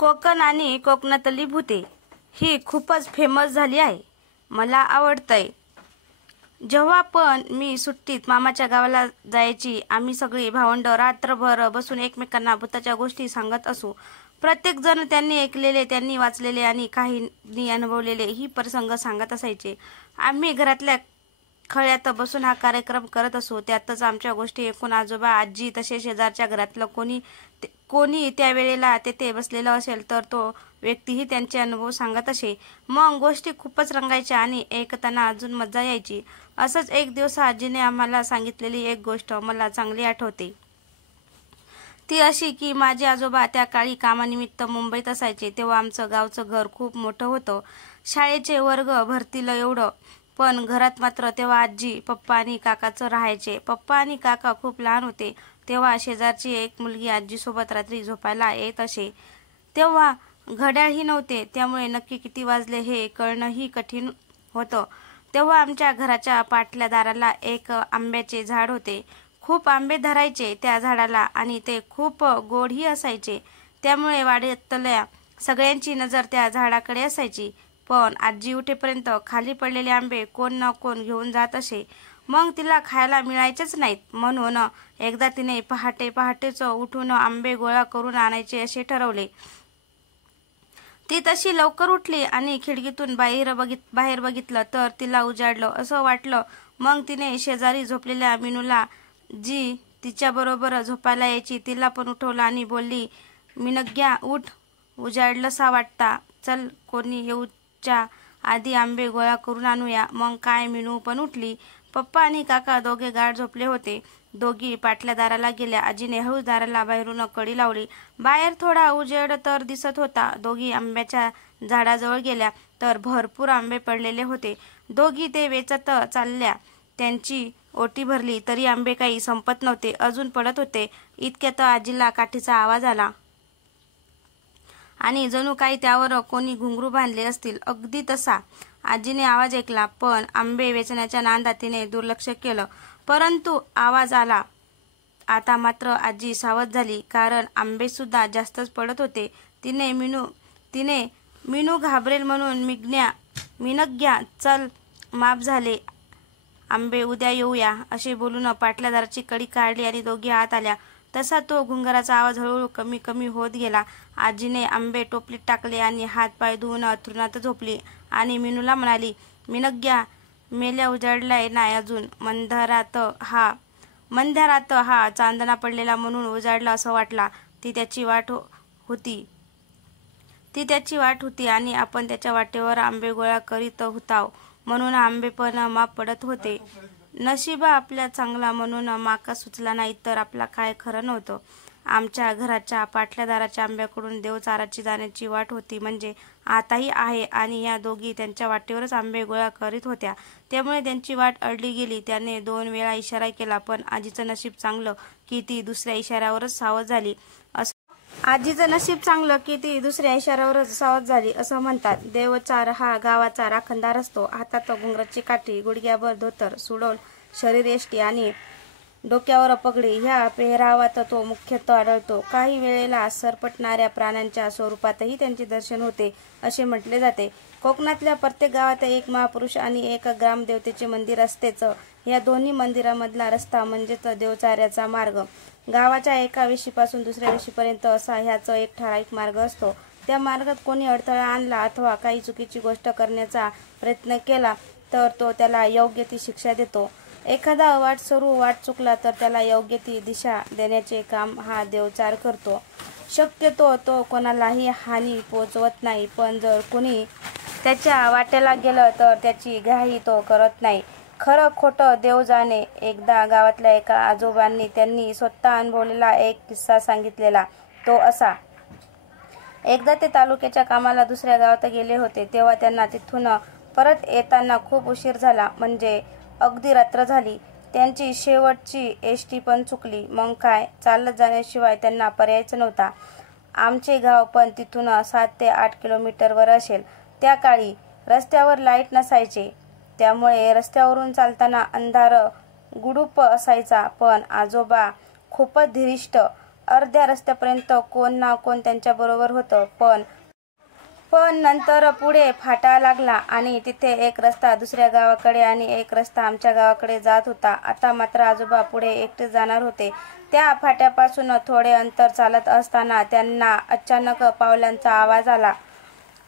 कोकण आणि कोकणातली भूते ही खूपच फेमस झाली आहे. मला आवडतंय. जेव्हा पण मी सुट्टीत मामाच्या गावाला जायची, आम्ही सगळी भावंड रात्रभर बसून एकमेकांना भूताच्या गोष्टी सांगत असू. प्रत्येक जण त्यांनी ऐकलेले, त्यांनी वाचलेले आणि काहींनी अनुभवलेले ही प्रसंग सांगत असायचे. आम्ही घरातल्या खळ्यात बसून हा कार्यक्रम करत असू. त्यातच आमच्या गोष्टी ऐकून आजोबा, आजी तसेच शेजारच्या घरातलं कोणी त्यावेळेला तेथे बसलेलं असेल तर तो व्यक्तीही त्यांचे अनुभव सांगत असे. मग गोष्टी खूपच रंगायच्या आणि ऐकताना अजून मजा यायची. असंच एक दिवस आजीने आम्हाला सांगितलेली एक गोष्ट मला चांगली आठवते. ती अशी की माझे आजोबा त्या काळी कामानिमित्त मुंबईत असायचे. तेव्हा आमचं गावचं घर खूप मोठं होतं. शाळेचे वर्ग भरतील एवढं. पण घरात मात्र तेव्हा आजी, पप्पा आणि काकाच राहायचे. पप्पा आणि काका खूप लहान होते. तेव्हा शेजारची एक मुलगी आजीसोबत रात्री झोपायला येत असे. तेव्हा घड्याळही नव्हते, त्यामुळे नक्की किती वाजले हे कळणंही कठीण होतं. तेव्हा आमच्या घराच्या पाठल्या दाराला एक आंब्याचे झाड होते. खूप आंबे धरायचे त्या झाडाला आणि ते खूप गोडही असायचे. त्यामुळे वाड्यातल्या सगळ्यांची नजर त्या झाडाकडे असायची. पण आजी उठेपर्यंत खाली पडलेले आंबे कोण ना कोण घेऊन जात असे. मग तिला खायला मिळायचेच नाहीत. म्हणून एकदा तिने पहाटेच उठून आंबे गोळा करून आणायचे असे ठरवले. ती तशी लवकर उठली आणि खिडकीतून बाहेर बघितलं तर तिला उजाडलं असं वाटलं. मग तिने शेजारी झोपलेल्या मिनूला, जी तिच्याबरोबर झोपायला यायची, तिला पण उठवलं आणि बोलली, मिनग्या उठ, उजाडलंसा वाटता, चल कोणी येऊच्या आधी आंबे गोळा करून आणूया. मग काय, मिनू पण उठली. पप्पा आणि काका दोघे गाढ झोपले होते. दोघी पाटल्या दाराला गेल्या. आजीने हळूच दाराला बाहेरून कडी लावली. बाहेर थोडा उजेड तर दिसत होता. दोघी आंब्याच्या झाडाजवळ गेल्या तर भरपूर आंबे पडलेले होते. दोघी ते वेचत चालल्या. त्यांची ओटी भरली तरी आंबे काही संपत नव्हते, अजून पडत होते. इतक्यात आजीला काठीचा आवाज आला आणि जणू काही त्यावर कोणी घुंगरू बांधले असतील, अगदी तसा. आजीने आवाज ऐकला, पण आंबे वेचण्याच्या नादात तिने दुर्लक्ष केलं. परंतु आवाज आला. आता मात्र आजी सावध झाली, कारण आंबे सुद्धा जास्तच पडत होते. तिने मिनू घाबरेल म्हणून मिनग्या चल, माफ झाले, आंबे उद्या येऊया असे बोलून पाटल्या दाराची कडी काढली आणि दोघी आत आल्या. तसा तो घुंगराचा आवाज हळूहळू कमी होत गेला. आजीने आंबे टोपलीत टाकले आणि हात पाय धुवून अंथरुणात झोपली आणि मिनूला म्हणाली, मिनग्या, मेल्या उजाडलाय नाही अजून. मंद्यारात हा चांदणा पडलेला म्हणून उजाडला असं वाटला. ती त्याची वाट होती आणि आपण त्याच्या वाटेवर आंबे गोळा करीत होताव म्हणून आंबे पण माप पडत होते. नशिबा आपल्या चांगला म्हणून माका सुचला नाही तर आपला काय खरं नव्हतं. आमच्या घराच्या पाटल्या दाराच्या आंब्याकडून देवचाराची जाण्याची वाट होती, म्हणजे आताही आहे, आणि या दोघी त्यांच्या वाटेवरच आंबे गोळा करीत होत्या. त्यामुळे त्यांची वाट अडली गेली. त्याने 2 वेळा इशारा केला, पण आजीचं नशीब चांगलं की ती दुसऱ्या इशाऱ्यावरच सावध झाली असं म्हणतात. देवचार हा गावाचा राखणदार असतो. हातात घुंगराची काठी, गुडघ्याभर धोतर, सुडौल शरीरयष्टी आणि डोक्यावर पगडी ह्या पेहरावात तो मुख्यतः आढळतो. काही वेळेला सरपटणाऱ्या प्राण्यांच्या स्वरूपातही त्यांचे दर्शन होते असे म्हटले जाते. कोकणातल्या प्रत्येक गावात एक महापुरुष आणि एक ग्रामदेवतेचे मंदिर असतेच. या दोन्ही मंदिरामधला रस्ता म्हणजेच देवचाऱ्याचा मार्ग. गावाच्या एका वेशीपासून दुसऱ्या वेशीपर्यंत असा ह्याचा एक ठराविक मार्ग असतो. त्या मार्गात कोणी अडथळा आणला अथवा काही चुकीची गोष्ट करण्याचा प्रयत्न केला तर तो त्याला योग्य ती शिक्षा देतो. एखादा वाट चुकला तर त्याला योग्य ती दिशा देण्याचे काम हा देवचार करतो. शक्यतो तो कोणालाही हानी पोचवत नाही, पण जर कुणी त्याच्या वाट्याला गेलं तर त्याची घाई तो करत नाही. खरं खोटं देव जाणे. एकदा गावातल्या एका आजोबांनी त्यांनी स्वतः अनुभवलेला एक किस्सा सांगितलेला. तो असा. एकदा ते तालुक्याच्या कामाला दुसऱ्या गावात गेले होते. तेव्हा त्यांना तिथून परत येताना खूप उशीर झाला, म्हणजे अगदी रात्र झाली. त्यांची शेवटची एसटी पण चुकली. मग काय, चालत जाण्याशिवाय त्यांना पर्यायच नव्हता. आमचे गाव पण तिथून 7 ते 8 किलोमीटरवर असेल. त्या काळी रस्त्यावर लाईट नसायचे, त्यामुळे रस्त्यावरून चालताना अंधार गुडूप असायचा. पण आजोबा खूपच धीरिष्ट अर्ध्या रस्त्यापर्यंत कोण ना कोण त्यांच्याबरोबर होतं. पण नंतर पुढे फाटा लागला आणि तिथे एक रस्ता दुसऱ्या गावाकडे आणि एक रस्ता आमच्या गावाकडे जात होता. आता मात्र आजोबा पुढे एकटे जाणार होते. त्या फाट्यापासून थोडे अंतर चालत असताना त्यांना अचानक पावलांचा आवाज आला.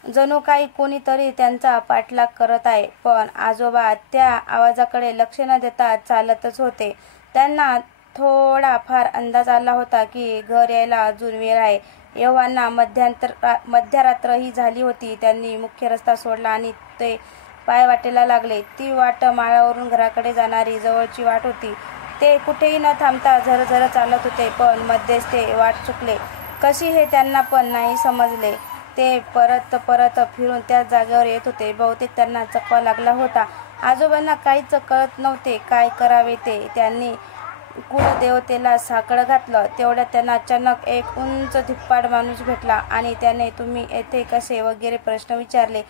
जणू काही कोणीतरी त्यांचा पाठलाग करत आहे. पण आजोबा त्या आवाजाकडे लक्ष न देता चालतच होते. त्यांना थोडाफार अंदाज आला होता की घर यायला अजून वेळ आहे. एव्हाना मध्यरात्रही झाली होती. त्यांनी मुख्य रस्ता सोडला आणि ते पायवाटेला लागले. ती वाट माळावरून घराकडे जाणारी जवळची वाट होती. ते कुठेही न थांबता झरझर चालत होते. पण मध्येच ते वाट चुकले. कशी हे त्यांना पण नाही समजले. ते परत फिरून त्याच जागेवर येत होते. बहुतेक त्यांना चकवा लागला होता. आजोबांना काहीच कळत नव्हते काय करावे ते. त्यांनी कुलदेवतेला साकडं घातलं. तेवढ्यात त्यांना अचानक एक उंच धिप्पाड माणूस भेटला आणि त्याने तुम्ही येथे कसे वगैरे प्रश्न विचारले.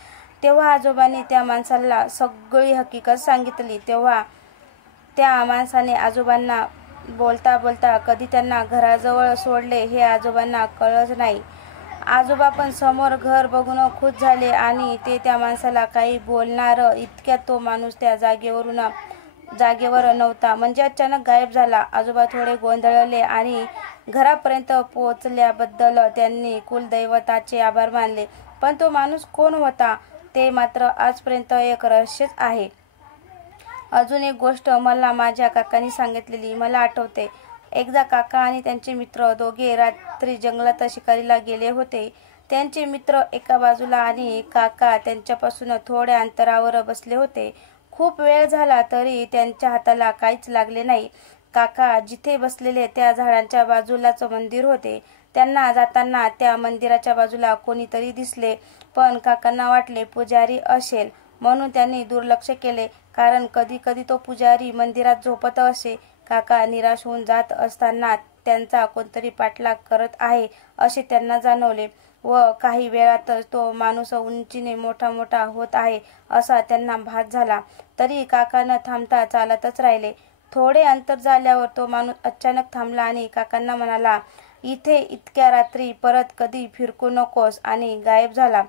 तेव्हा आजोबांनी त्या माणसाला सगळी हकीकत सांगितली. तेव्हा त्या माणसाने आजोबांना बोलता बोलता कधी त्यांना घराजवळ सोडले हे आजोबांना कळलंच नाही. आजोबा पण समोर घर बघून खुश झाले आणि ते त्या माणसाला काही बोलणार इतक्यात तो माणूस त्या जागेवर नव्हता. म्हणजे अचानक गायब झाला. आजोबा थोडे गोंधळले आणि घरापर्यंत पोहोचल्याबद्दल त्यांनी कुलदैवताचे आभार मानले. पण तो माणूस कोण होता ते मात्र आजपर्यंत एक रहस्यच आहे. अजून एक गोष्ट मला माझ्या काकांनी सांगितलेली मला आठवते. एकदा काका आणि त्यांचे मित्र दोघे रात्री जंगलात शिकारीला गेले होते. त्यांचे मित्र एका बाजूला आणि काका त्यांच्यापासून थोड्या अंतरावर बसले होते. खूप वेळ झाला तरी त्यांच्या हाताला काहीच लागले नाही. काका जिथे बसलेले त्या झाडांच्या बाजूलाच मंदिर होते. त्यांना जाताना त्या मंदिराच्या बाजूला कोणीतरी दिसले. पण काकांना वाटले पुजारी असेल म्हणून त्यांनी दुर्लक्ष केले. कारण कधी कधी तो पुजारी मंदिरात झोपत असे. काका निराश होऊन जात असताना त्यांचा कोणतरी पाठलाग करत आहे असे त्यांना जाणवले व काही वेळातच तो माणूस उंचीने मोठा होत आहे असा त्यांना भास झाला. तरी काका न थांबता चालतच राहिले. थोडे अंतर झाल्यावर तो माणूस अचानक थांबला आणि काकांना म्हणाला, इथे इतक्या रात्री परत कधी फिरकू नकोस आणि गायब झाला.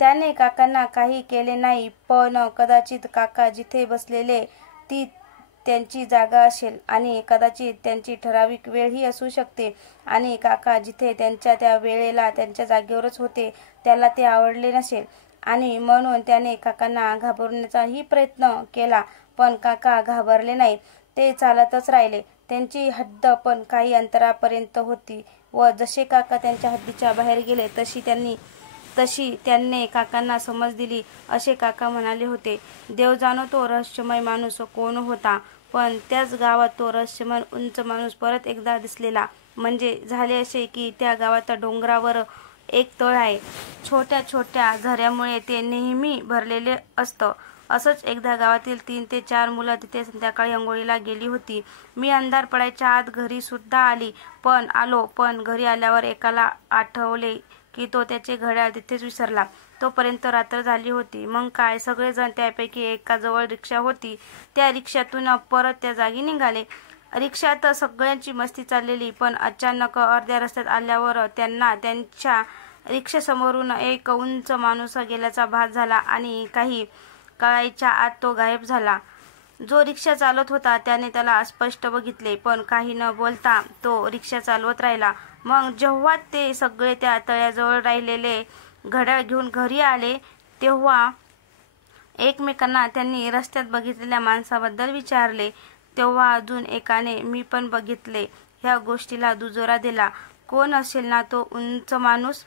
त्याने काकांना काही केले नाही. पण कदाचित काका जिथे बसलेले ती त्यांची जागा असेल आणि कदाचित त्यांची ठराविक वेळ ही असू शकते आणि काका जिथे त्यांच्या त्या वेळेला त्यांच्या जागेवरच होते त्याला ते आवडले नसेल आणि म्हणून त्याने काकांना घाबरवण्याचाही प्रयत्न केला. पण काका घाबरले नाही. ते चालतच राहिले. त्यांची हद्द पण काही अंतरापर्यंत होती व जसे काका त्यांच्या हद्दीच्या बाहेर गेले तशी त्यांनी काकांना समज दिली. असे काका म्हणाले होते. देव जाणो तो रहस्यमय माणूस कोण होता. पण त्याच गावात तो रहस्यमय उंच माणूस परत एकदा दिसलेला. म्हणजे झाले असे की त्या गावात डोंगरावर एक तळ आहे. छोट्या छोट्या झऱ्यामुळे ते नेहमी भरलेले असतं. असंच एकदा गावातील 3 ते 4 मुलं तिथे संध्याकाळी अंघोळीला गेली होती. मी अंधार पडायच्या आत घरी सुद्धा आलो. पण घरी आल्यावर एकाला आठवले की तो त्याचे घड्याळ तिथेच विसरला. तोपर्यंत रात्र झाली होती. मग काय, सगळेजण त्यापैकी एकाजवळ रिक्षा होती त्या रिक्षातून परत त्या जागी निघाले. रिक्षात सगळ्यांची मस्ती चाललेली. पण अचानक अर्ध्या रस्त्यात आल्यावर त्यांना त्यांच्या रिक्षासमोरून एक उंच माणूस गेल्याचा भास झाला आणि काही काळाच्या आत तो गायब झाला. जो रिक्षा चालवत होता त्याने त्याला स्पष्ट बघितले. पण काही न बोलता तो रिक्षा चालवत राहिला. मग जेव्हा ते सगळे त्या तळ्याजवळ राहिलेले घड्याळ घेऊन घरी आले तेव्हा एकमेकांना त्यांनी रस्त्यात बघितलेल्या माणसाबद्दल विचारले. तेव्हा अजून एकाने मी पण बघितले ह्या गोष्टीला दुजोरा दिला. कोण असेल ना तो उंच माणूस.